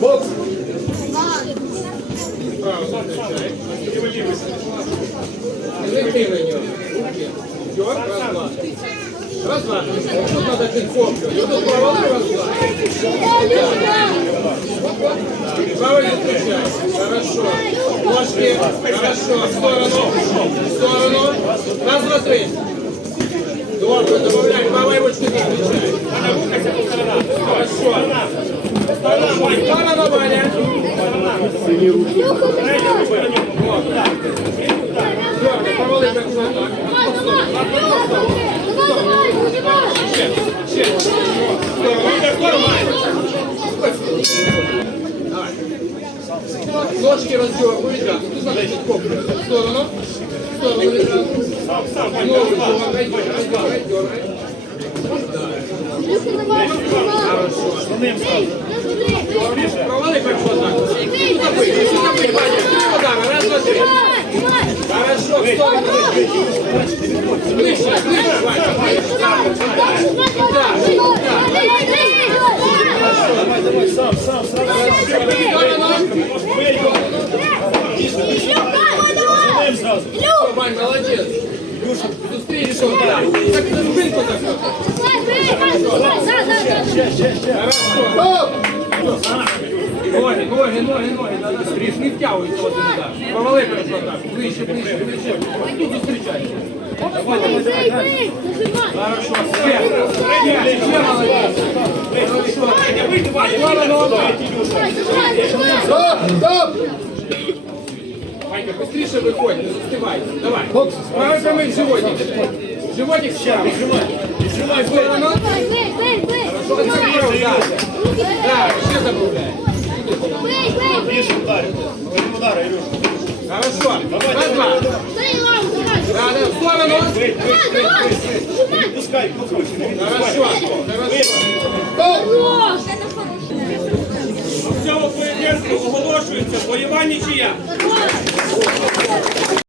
Бокс. Право зустрічай. І вилівуйся. Лети на нього. Руки. Йор, раз, два. Раз, два. Тут надо підхоплювати. Тут провали, раз, два. Правый зустрічай. Хорошо. Ножки. Хорошо. В сторону. В сторону. Раз, два, три. Ножки раздергивай, да. Тут надо підкоплювати. В сторону. В сторону відразу. Ногу дергай, дергай, дергай. Провали хорошо так. Раз, два, три. Хорошо, Сам, сам, сам. Люк! Молодец! Люша, быстрее решил. Так, спинку так. Ще, ще, ще. Хорошо. Ноги, ноги, ноги, ноги. Надо скоріше, не втягуйся один удар. Повали першу атаку. Ближче, ближче, ближче. Тут зустрічай. Хорошо, все. Все, все молодец. Хорошо. Сторону. Стоп, стоп. Ванька, быстрее выходь, не застывай. Давай. Правый прямой в животик. Животик справа. Сжимай в сторону. Хорошо, концентрируй, да. Да, еще добавляй. Більше ударів. Один удар, Ілюш. Хорошо. Раз, два. Да, да, в сторону. Пускай, відпускай. Хорошо. Хорошо. У цьому поєдинку оголошується бойова нічия.